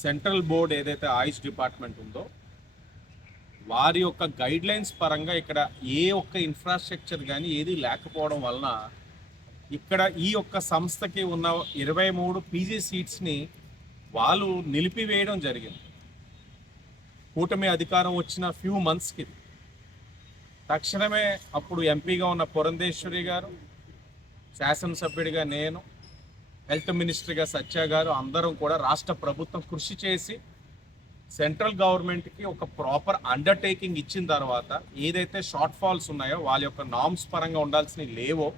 Central board ఏదైతే ఆయుష్ department ఉందో వారి యొక్క గైడ్ లైన్స్ పరంగా ఇక్కడ ఏ ఒక్క ఇన్ఫ్రాస్ట్రక్చర్ కానీ ఏది లేకపోవడం వలన ఇక్కడ ఈ యొక్క సంస్థకి ఉన్న ఇరవై మూడు పీజీ సీట్స్ని వాళ్ళు నిలిపివేయడం జరిగింది. కూటమి అధికారం వచ్చిన ఫ్యూ మంత్స్కి. తక్షణమే అప్పుడు ఎంపీగా ఉన్న పురంధేశ్వరి గారు శాసనసభ్యుడిగా నేను హెల్త్ మినిస్టర్గా సత్య గారు అందరం కూడా రాష్ట్ర ప్రభుత్వం కృషి చేసి సెంట్రల్ గవర్నమెంట్కి ఒక ప్రాపర్ అండర్టేకింగ్ ఇచ్చిన తర్వాత ఏదైతే షార్ట్ ఫాల్స్ ఉన్నాయో వాళ్ళ యొక్క నామ్స్ పరంగా ఉండాల్సినవి లేవో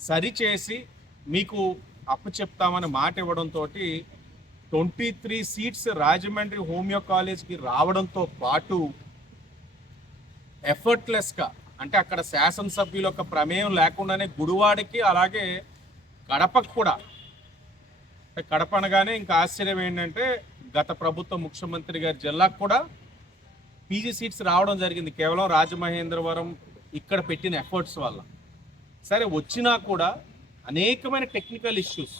సరిచేసి మీకు అప్పు చెప్తామని మాట ఇవ్వడంతో twenty three seats Rajahmundry homeo కాలేజ్కి రావడంతో పాటు ఎఫర్ట్లెస్గా అంటే అక్కడ శాసనసభ్యుల యొక్క ప్రమేయం లేకుండానే గుడివాడకి అలాగే కడపకు కూడా కడప అనగానే ఇంకా ఆశ్చర్యం ఏంటంటే గత ప్రభుత్వ ముఖ్యమంత్రి గారి జిల్లాకు కూడా పీజీ సీట్స్ రావడం జరిగింది. కేవలం రాజమహేంద్రవరం ఇక్కడ పెట్టిన ఎఫర్ట్స్ వల్ల. సరే వచ్చినా కూడా అనేకమైన టెక్నికల్ ఇష్యూస్.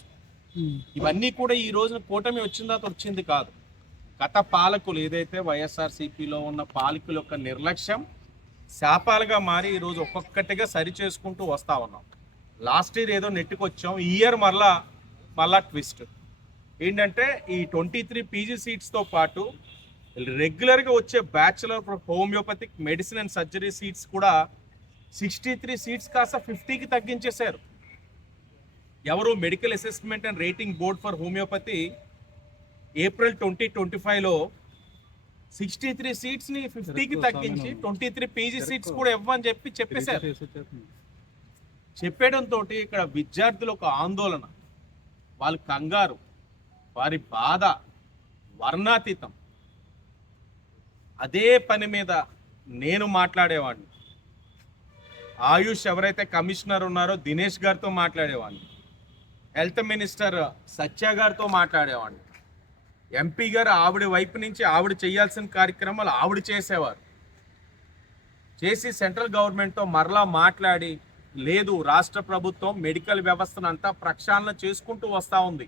ఇవన్నీ కూడా ఈ రోజున కూటమి వచ్చిన తర్వాత వచ్చింది కాదు. గత పాలకులు ఏదైతే వైఎస్ఆర్సీపీలో ఉన్న పాలకుల యొక్క నిర్లక్ష్యం శాపాలుగా మారి ఈరోజు ఒక్కొక్కటిగా సరి చేసుకుంటూ వస్తా ఉన్నాం. లాస్ట్ ఇయర్ ఏదో నెట్టుకొచ్చాం. ఈ ఇయర్ మరలా మళ్ళా ట్విస్ట్. ఏంటంటే ఈ ట్వంటీ త్రీ పీజీ సీట్స్తో పాటు రెగ్యులర్గా వచ్చే bachelor homoeopathic medicine and surgery seats కూడా సిక్స్టీ త్రీ సీట్స్ కాస్త ఫిఫ్టీకి తగ్గించేశారు. ఎవరు medical assessment and rating board for homoeopathy April twenty twenty ఫైవ్లో సిక్స్టీ త్రీ సీట్స్ని ఫిఫ్టీకి తగ్గించి ట్వంటీ త్రీ పీజీ సీట్స్ కూడా ఇవ్వని చెప్పి చెప్పేశారు. చెప్పేయడంతో ఇక్కడ విద్యార్థుల ఒక ఆందోళన. వాళ్ళ కంగారు వారి బాధ వర్ణాతీతం. అదే పని మీద నేను మాట్లాడేవాడిని. ఆయుష్ ఎవరైతే కమిషనర్ ఉన్నారో దినేష్ గారితో మాట్లాడేవాడిని. హెల్త్ మినిస్టర్ సత్య గారితో మాట్లాడేవాడిని. ఎంపీ గారు ఆవిడ వైపు నుంచి ఆవిడ చేయాల్సిన కార్యక్రమాలు ఆవిడ చేసేవారు. చేసి సెంట్రల్ గవర్నమెంట్తో మరలా మాట్లాడి లేదు రాష్ట్ర ప్రభుత్వం మెడికల్ వ్యవస్థను అంతా ప్రక్షాళన చేసుకుంటూ వస్తూ ఉంది.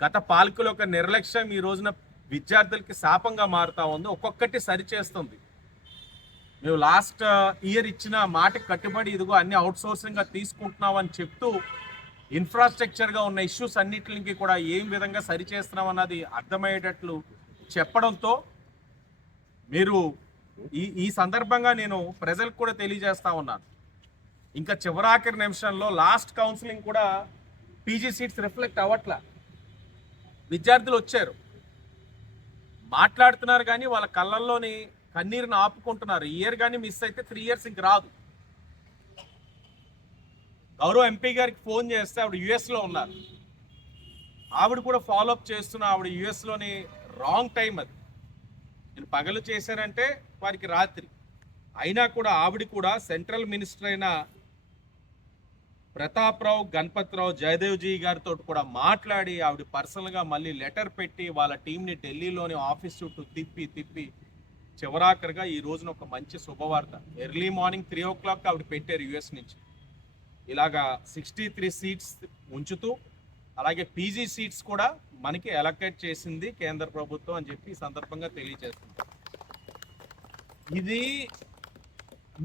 గత పాలకుల యొక్క నిర్లక్ష్యం ఈ రోజున విద్యార్థులకి శాపంగా మారుతూ ఉంది. ఒక్కొక్కటి సరిచేస్తుంది. మేము లాస్ట్ ఇయర్ ఇచ్చిన మాటకి కట్టుబడి ఇదిగో అన్ని అవుట్సోర్సింగ్గా తీసుకుంటున్నామని చెప్తూ ఇన్ఫ్రాస్ట్రక్చర్గా ఉన్న ఇష్యూస్ అన్నిటికి కూడా ఏం విధంగా సరిచేస్తున్నాం అన్నది అర్థమయ్యేటట్లు చెప్పడంతో మీరు ఈ ఈ సందర్భంగా నేను ప్రజలకు కూడా తెలియజేస్తా ఉన్నాను. ఇంకా చివరాఖరి నిమిషంలో లాస్ట్ కౌన్సిలింగ్ కూడా పీజీ సీట్స్ రిఫ్లెక్ట్ అవ్వట్లా. విద్యార్థులు వచ్చారు. మాట్లాడుతున్నారు కానీ వాళ్ళ కళ్ళల్లోని కన్నీరుని ఆపుకుంటున్నారు. ఇయర్ కానీ మిస్ అయితే త్రీ ఇయర్స్ ఇంక రాదు. గౌరవ ఎంపీ గారికి ఫోన్ చేస్తే ఆవిడ యుఎస్లో ఉన్నారు. ఆవిడ కూడా ఫాలోఅప్ చేస్తున్న ఆవిడ యుఎస్లోని రాంగ్ టైం అది. నేను పగలు చేశారంటే వారికి రాత్రి. అయినా కూడా ఆవిడ కూడా సెంట్రల్ మినిస్టర్ అయిన ప్రతాప్రావు గణపతిరావు జయదేవ్జీ గారితో కూడా మాట్లాడి ఆవిడ పర్సనల్గా మళ్ళీ లెటర్ పెట్టి వాళ్ళ టీంని ఢిల్లీలోని ఆఫీస్ చుట్టూ తిప్పి తిప్పి చివరాఖరిగా ఈ రోజున ఒక మంచి శుభవార్త. Early morning three o'clock ఆవిడ పెట్టారు యుఎస్ నుంచి. ఇలాగా సిక్స్టీ త్రీ సీట్స్ ఉంచుతూ అలాగే పీజీ సీట్స్ కూడా మనకి అలొకేట్ చేసింది కేంద్ర ప్రభుత్వం అని చెప్పి ఈ సందర్భంగా తెలియజేస్తుంది. ఇది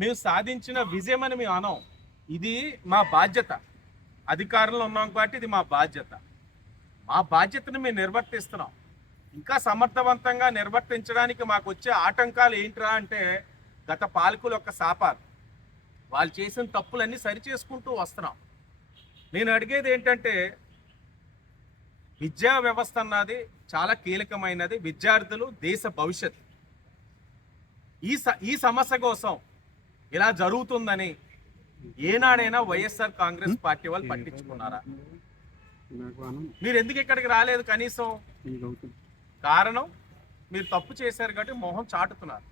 మేము సాధించిన విజయం అని మేము అనం. ఇది మా బాధ్యత. అధికారంలో ఉన్నాం కాబట్టి ఇది మా బాధ్యత. మా బాధ్యతను మేము నిర్వర్తిస్తున్నాం. ఇంకా సమర్థవంతంగా నిర్వర్తించడానికి మాకు వచ్చే ఆటంకాలు ఏంటిరా అంటే గత పాలకులు యొక్క శాపాలు. వాళ్ళు చేసిన తప్పులన్నీ సరిచేసుకుంటూ వస్తున్నాం. నేను అడిగేది ఏంటంటే విద్యా వ్యవస్థ అన్నది చాలా కీలకమైనది. విద్యార్థులు దేశ భవిష్యత్ ఈ స ఈ సమస్య కోసం ఇలా జరుగుతుందని ఏనాడైనా వైఎస్ఆర్ కాంగ్రెస్ పార్టీ వాళ్ళు పట్టించుకున్నారా? మీరు ఎందుకు ఇక్కడికి రాలేదు కనీసం? కారణం మీరు తప్పు చేశారు కాబట్టి మొహం చాటుతున్నారు.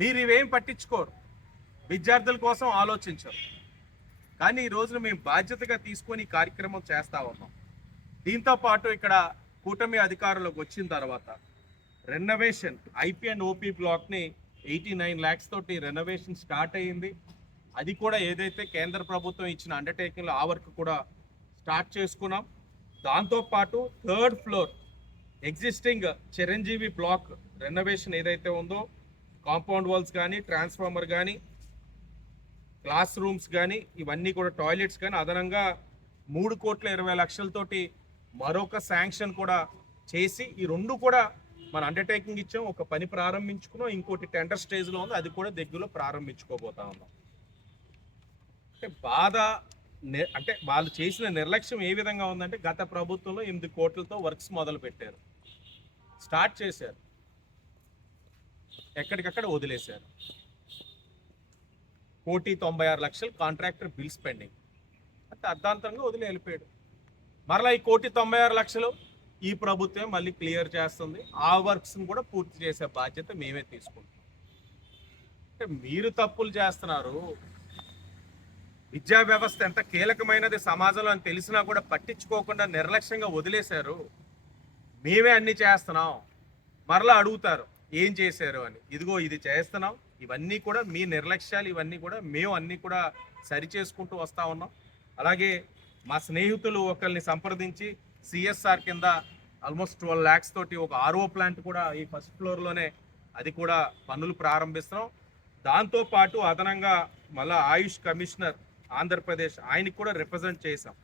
మీరు ఇవేం పట్టించుకోరు. విద్యార్థుల కోసం ఆలోచించరు. కానీ ఈ రోజున మేము బాధ్యతగా తీసుకొని ఈ కార్యక్రమం చేస్తా ఉన్నాం. దీంతో పాటు ఇక్కడ కూటమి అధికారంలోకి వచ్చిన తర్వాత రెనోవేషన్ ఐపీ అండ్ ఓపీ బ్లాక్ని ఎయిటీ నైన్ ల్యాక్స్ తోటి రెనోవేషన్ స్టార్ట్ అయ్యింది. అది కూడా ఏదైతే కేంద్ర ప్రభుత్వం ఇచ్చిన అండర్టేకింగ్లో ఆ వర్క్ కూడా స్టార్ట్ చేసుకున్నాం. దాంతోపాటు third floor existing Chiranjeevi block renovation ఏదైతే ఉందో కాంపౌండ్ వాల్స్ కానీ ట్రాన్స్ఫార్మర్ కానీ క్లాస్ రూమ్స్ కానీ ఇవన్నీ కూడా టాయిలెట్స్ కానీ అదనంగా మూడు కోట్ల ఇరవై లక్షలతోటి మరొక శాంక్షన్ కూడా చేసి ఈ రెండు కూడా మన అండర్టేకింగ్ ఇచ్చాం. ఒక పని ప్రారంభించుకున్నాం. ఇంకోటి టెండర్ స్టేజ్లో ఉంది. అది కూడా దగ్గరలో ప్రారంభించుకోబోతా ఉన్నాం. అంటే బాధ అంటే వాళ్ళు చేసిన నిర్లక్ష్యం ఏ విధంగా ఉందంటే గత ప్రభుత్వంలో ఎనిమిది కోట్లతో వర్క్స్ మొదలు పెట్టారు. స్టార్ట్ చేశారు. ఎక్కడికక్కడ వదిలేశారు. కోటి తొంభై ఆరు లక్షలు కాంట్రాక్టర్ బిల్స్ పెండింగ్. అంటే అర్ధాంతరంగా వదిలి వెళ్ళిపోయాడు. మరలా ఈ కోటి తొంభై ఆరు లక్షలు ఈ ప్రభుత్వం మళ్ళీ క్లియర్ చేస్తుంది. ఆ వర్క్స్ని కూడా పూర్తి చేసే బాధ్యత మేమే తీసుకుంటాం అంటే మీరు తప్పులు చేస్తున్నారు. విద్యా వ్యవస్థ ఎంత కీలకమైనది సమాజంలో అని తెలిసినా కూడా పట్టించుకోకుండా నిర్లక్ష్యంగా వదిలేశారు. మేమే అన్ని చేస్తున్నాం. మరలా అడుగుతారు ఏం చేశారు? అని. ఇదిగో ఇది చేస్తున్నాం. ఇవన్నీ కూడా మీ నిర్లక్ష్యాలు ఇవన్నీ కూడా మేము అన్నీ కూడా సరి చేసుకుంటూ వస్తూ ఉన్నాం. అలాగే మా స్నేహితులు ఒకరిని సంప్రదించి సిఎస్ఆర్ కింద ఆల్మోస్ట్ ట్వెల్వ్ ల్యాక్స్ తోటి ఒక ఆర్ఓ ప్లాంట్ కూడా ఈ ఫస్ట్ ఫ్లోర్లోనే అది కూడా పనులు ప్రారంభిస్తున్నాం. దాంతో పాటు అదనంగా మళ్ళా ఆయుష్ కమిషనర్ ఆంధ్రప్రదేశ్ ఆయనకి కూడా రిప్రజెంట్ చేశాం.